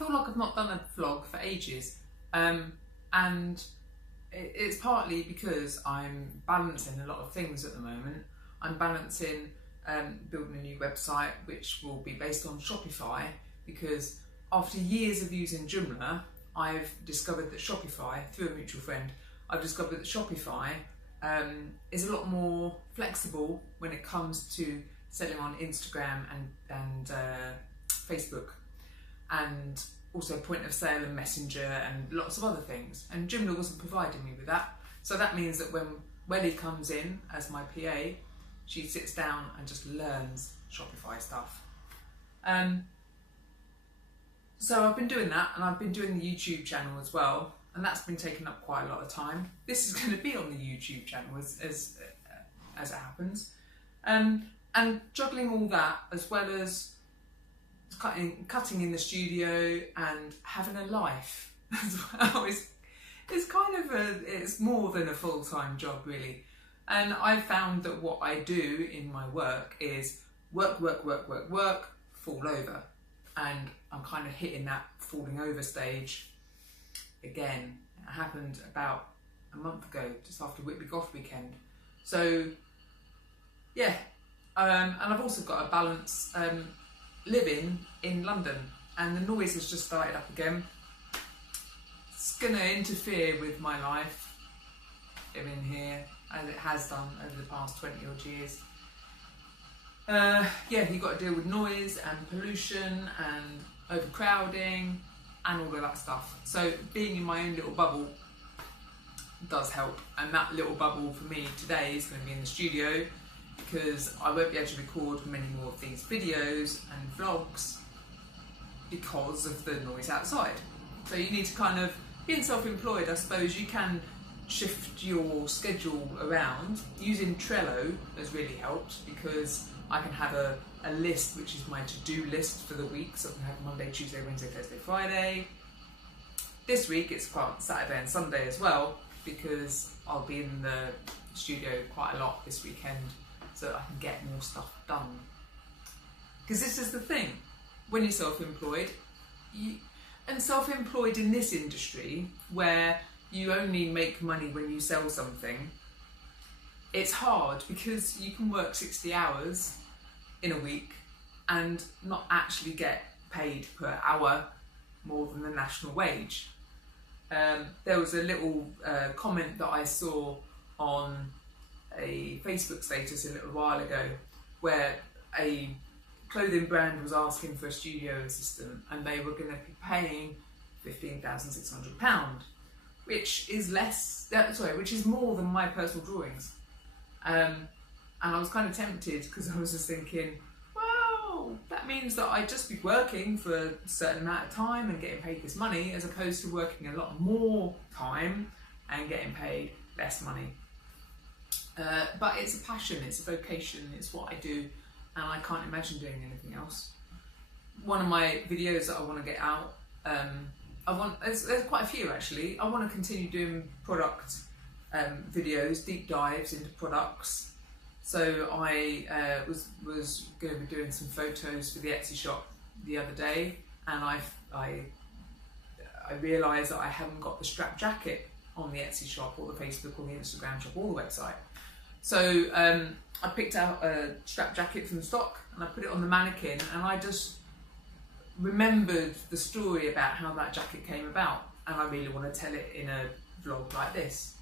feel like I've not done a vlog for ages, and it's partly because I'm balancing a lot of things at the moment. I'm balancing building a new website which will be based on Shopify, because after years of using Joomla, I've discovered that Shopify, through a mutual friend, I've discovered that Shopify is a lot more flexible when it comes to selling on Instagram and Facebook, and also point of sale and messenger and lots of other things. And Joomla wasn't providing me with that. So that means that when Welly comes in as my PA, she sits down and just learns Shopify stuff. So I've been doing that, and I've been doing the YouTube channel as well, and that's been taking up quite a lot of time. This is going to be on the YouTube channel as it happens. And juggling all that, as well as cutting in the studio and having a life as well, it's kind of it's more than a full-time job really. And I've found that what I do in my work is work, fall over. And I'm kind of hitting that falling over stage again. It happened about a month ago, just after Whitby Goth weekend. So yeah, and I've also got a balance living in London, and the noise has just started up again. It's going to interfere with my life living here, as it has done over the past 20 odd years. Yeah, you've got to deal with noise and pollution and overcrowding and all of that stuff. So being in my own little bubble does help, and that little bubble for me today is going to be in the studio, because I won't be able to record many more of these videos and vlogs because of the noise outside. So you need to kind of, being self-employed, I suppose you can shift your schedule around. Using Trello has really helped, because I can have a list which is my to-do list for the week, so I can have Monday, Tuesday, Wednesday, Thursday, Friday. This week it's quite Saturday and Sunday as well, because I'll be in the studio quite a lot this weekend, so that I can get more stuff done. Because this is the thing, when you're self-employed, and self-employed in this industry where you only make money when you sell something, it's hard, because you can work 60 hours in a week and not actually get paid per hour more than the national wage. There was a little comment that I saw on a Facebook status a little while ago, where a clothing brand was asking for a studio assistant, and they were going to be paying £15,600, which is which is more than my personal drawings. And I was kind of tempted, because I was just thinking, well, that means that I'd just be working for a certain amount of time and getting paid this money, as opposed to working a lot more time and getting paid less money. But it's a passion, it's a vocation, it's what I do, and I can't imagine doing anything else. One of my videos that I want to get out, there's quite a few actually. I want to continue doing product videos, deep dives into products. So I was going to be doing some photos for the Etsy shop the other day, and I realised that I haven't got the strap jacket on the Etsy shop or the Facebook or the Instagram shop or the website. So I picked out a strap jacket from stock and I put it on the mannequin, and I just remembered the story about how that jacket came about, and I really want to tell it in a vlog like this.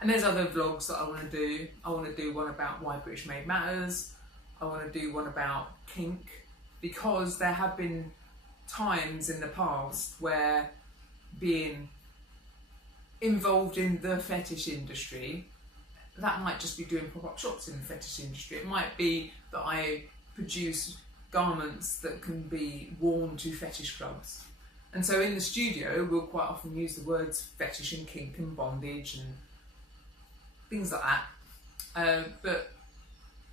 And there's other vlogs that I want to do. I want to do one about why British Made Matters. I want to do one about kink, because there have been times in the past where being involved in the fetish industry, that might just be doing pop-up shops in the fetish industry. It might be that I produce garments that can be worn to fetish clubs. And so in the studio, we'll quite often use the words fetish and kink and bondage and things like that. But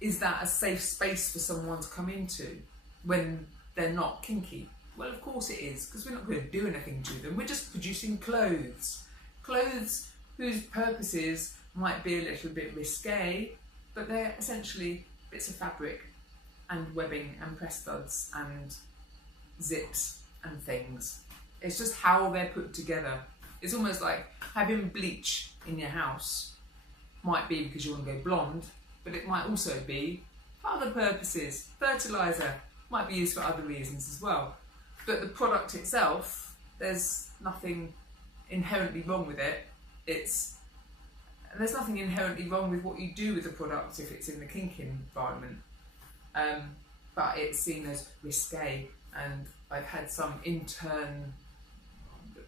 is that a safe space for someone to come into when they're not kinky? Well, of course it is, because we're not going to do anything to them. We're just producing clothes. Clothes whose purposes might be a little bit risque, but they're essentially bits of fabric and webbing and press studs and zips and things. It's just how they're put together. It's almost like having bleach in your house might be because you want to go blonde, but it might also be for other purposes. Fertilizer might be used for other reasons as well. But the product itself, there's nothing inherently wrong with it. There's nothing inherently wrong with what you do with the product if it's in the kink environment. But it's seen as risque, and I've had some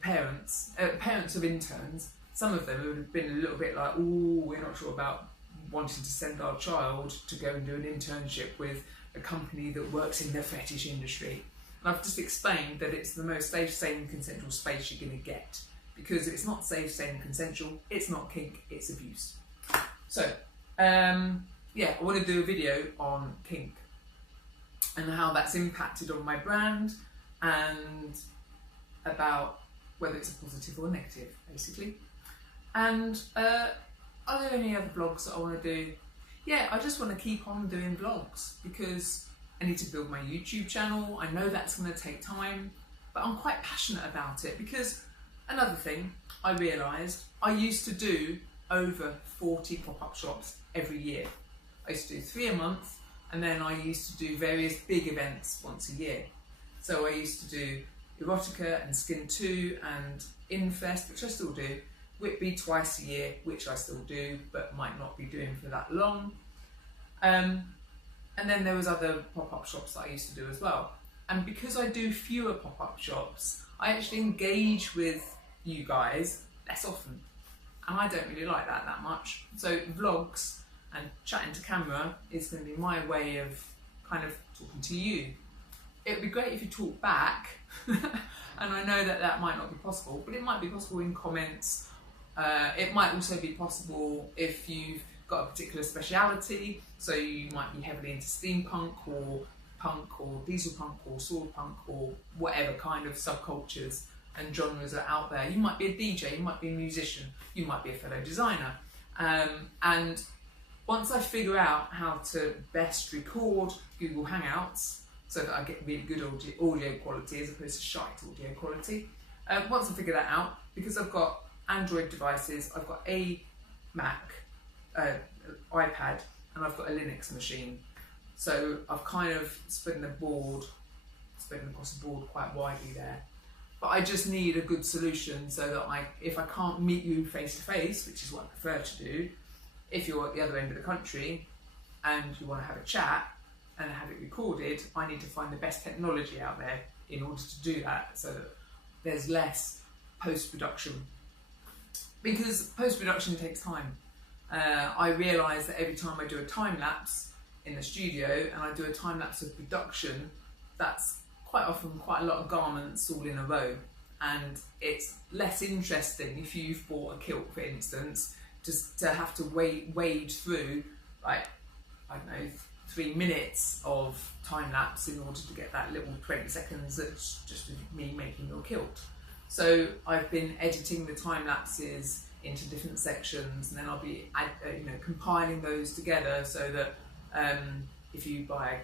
parents of interns, some of them have been a little bit like, oh, we're not sure about wanting to send our child to go and do an internship with a company that works in the fetish industry. And I've just explained that it's the most safe, sane and consensual space you're going to get, because if it's not safe, sane and consensual, it's not kink, it's abuse. So, yeah, I want to do a video on kink and how that's impacted on my brand, and about whether it's a positive or negative, basically. And are there any other vlogs that I want to do? Yeah, I just want to keep on doing vlogs because I need to build my YouTube channel. I know that's going to take time, but I'm quite passionate about it because another thing I realised, I used to do over 40 pop-up shops every year. I used to do 3 a month, and then I used to do various big events once a year. So I used to do Erotica and Skin 2 and Infest, which I still do, Whitby twice a year, which I still do, but might not be doing for that long. And then there was other pop-up shops that I used to do as well. And because I do fewer pop-up shops, I actually engage with you guys less often. And I don't really like that much. So vlogs and chatting to camera is going to be my way of kind of talking to you. It would be great if you talk back, and I know that might not be possible, but it might be possible in comments. It might also be possible if you've got a particular speciality, so you might be heavily into steampunk or punk or diesel punk or sword punk or whatever kind of subcultures and genres are out there. You might be a DJ, you might be a musician, you might be a fellow designer. And once I figure out how to best record Google Hangouts so that I get really good audio quality as opposed to shite audio quality, once I figure that out, because I've got Android devices, I've got a Mac, iPad, and I've got a Linux machine. So I've kind of spreading across the board quite widely there. But I just need a good solution so that if I can't meet you face to face, which is what I prefer to do, if you're at the other end of the country and you want to have a chat and have it recorded, I need to find the best technology out there in order to do that, so that there's less post-production. Because post-production takes time. I realise that every time I do a time-lapse in the studio and I do a time-lapse of production, that's quite often quite a lot of garments all in a row, and it's less interesting if you've bought a kilt, for instance, just to have to wade through, like, I don't know, 3 minutes of time-lapse in order to get that little 20 seconds that's just me making your kilt. So I've been editing the time-lapses into different sections, and then I'll be compiling those together so that if you buy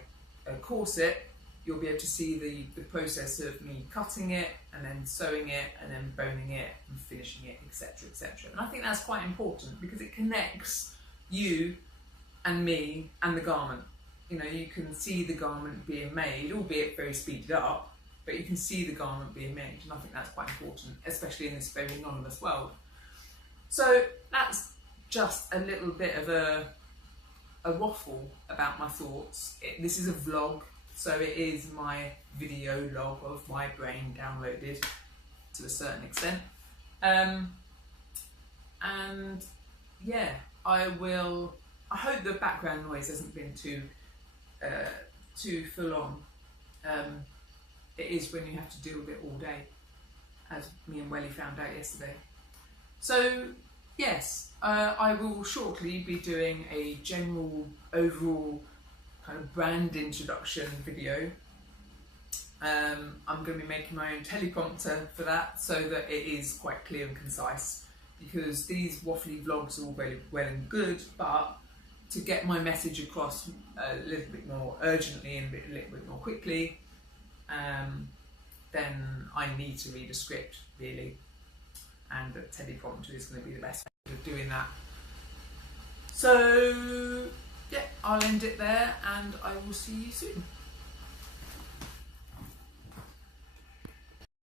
a corset, you'll be able to see the process of me cutting it and then sewing it and then boning it and finishing it, etc, etc. And I think that's quite important because it connects you and me and the garment. You know, you can see the garment being made, albeit very speeded up, but you can see the garment being made, and I think that's quite important, especially in this very anonymous world. So that's just a little bit of a waffle about my thoughts. This is a vlog, so it is my video log of my brain downloaded to a certain extent. And yeah, I hope the background noise hasn't been too full on. It is when you have to deal with it all day, as me and Welly found out yesterday. So yes, I will shortly be doing a general overall kind of brand introduction video. I'm going to be making my own teleprompter for that so that it is quite clear and concise, because these waffly vlogs are all very well and good, but to get my message across a little bit more urgently and a little bit more quickly, then I need to read a script, really. And the teleprompter is going to be the best way of doing that. So, yeah, I'll end it there and I will see you soon.